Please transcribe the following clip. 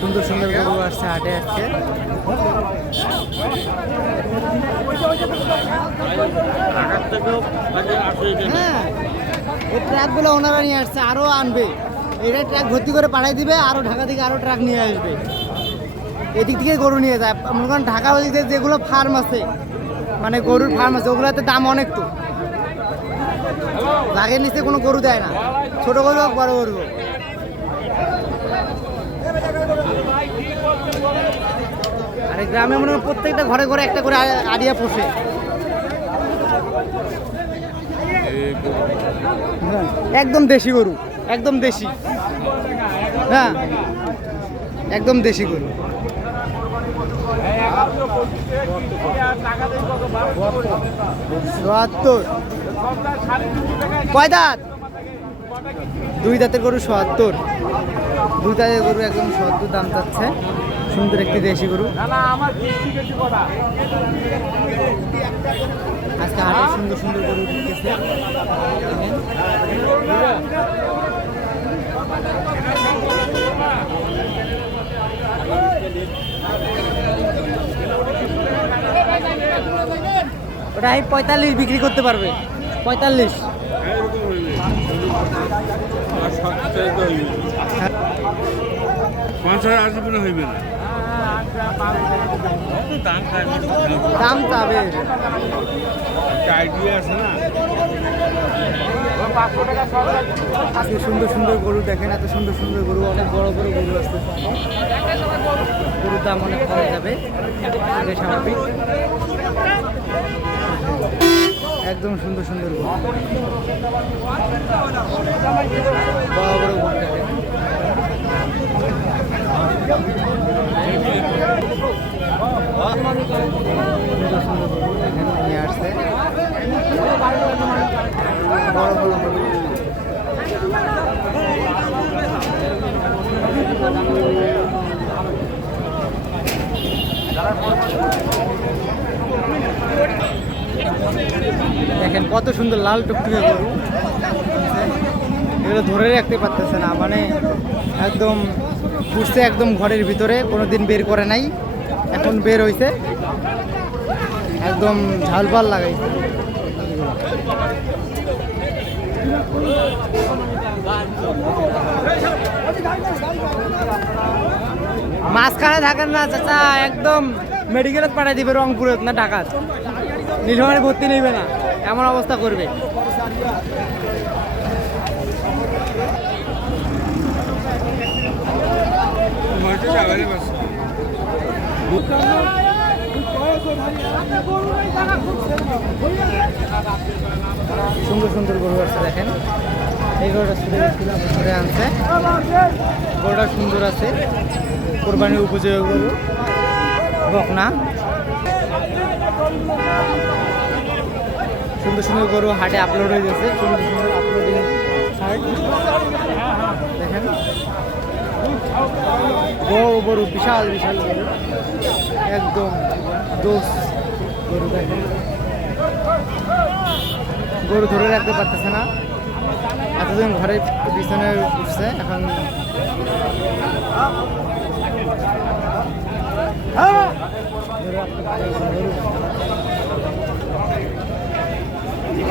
সুন্দর সুন্দর গরু আসছে, হাটে আসছে। হ্যাঁ এই ওনারা নিয়ে আসছে আরও আনবে। এটা ট্রাক ভর্তি করে পাঠাই দিবে আরও ঢাকা থেকে আরও ট্রাক নিয়ে আসবে। এদিক থেকে গরু নিয়ে যায়। মনে করেন ঢাকা ওদিক থেকে যেগুলো ফার্ম আছে মানে গরুর ফার্ম আছে, ওগুলোতে দাম অনেক তো। লাগের নিচে কোনো গরু দেয় না। ছোটো গরু হোক, বড় গরু হোক। আরে গ্রামে মনে হয় প্রত্যেকটা ঘরে ঘরে একটা করে আড়িয়া পোষে। একদম দেশি গরু, একদম দেশি। হ্যাঁ একদম দেশি গরু। চুয়াত্তর কয় দাঁত? দুই দাঁতের গরু সত্তর। দুই দাঁতের গরু একদম সত্তর দাম চাচ্ছে সুন্দর একটি দেশি গরু। আজকে হাটে সুন্দর সুন্দর গরু ঢুকেছে ওটা পঁয়তাল্লিশ বিক্রি করতে পারবে। পঁয়তাল্লিশ। পাঁচ হাজার আসবে না হইবে না দাম আজকে সুন্দর সুন্দর গরু দেখেন, এত সুন্দর সুন্দর গরু, অনেক বড় বড় গরু আসছে। গরুর দাম অনেক কমে যাবে স্বাভাবিক। একদম সুন্দর সুন্দর নিয়ে আসছে বড় বড় দেখেন কত সুন্দর লাল টুকটুকে গরু। এগুলো ধরে রাখতে পারতেছে না মানে একদম ঘুরছে একদম ঘরের ভিতরে কোনো দিন বের করে নাই, এখন বের হইছে। একদম ঝালপাল লাগাইছে। মাঝখানে থাকেন না, চাচা, একদম মেডিকেলত পাঠাই দিবে রংপুরে, না ঢাকাত নীলফামারি ভর্তি নেবে না। এমন অবস্থা করবে। সুন্দর সুন্দর গরু আছে দেখেন। এই গরুটা সুরে আনছে। গরুটা সুন্দর আছে। কোরবানির উপযোগী গরু। বকনা। সুন্দর সুন্দর গরু হাটে আপলোড হয়ে গেছে। সুন্দর সুন্দর আপলোডিং দেখেন। বড় বড়, বিশাল বিশাল গরু। একদম দোষ গরু, দেখেন। গরু ধরে রাখতে পারতেছে না। এতদিন ঘরে পিছনে উঠছে, এখন ধরে রাখতে না গরু।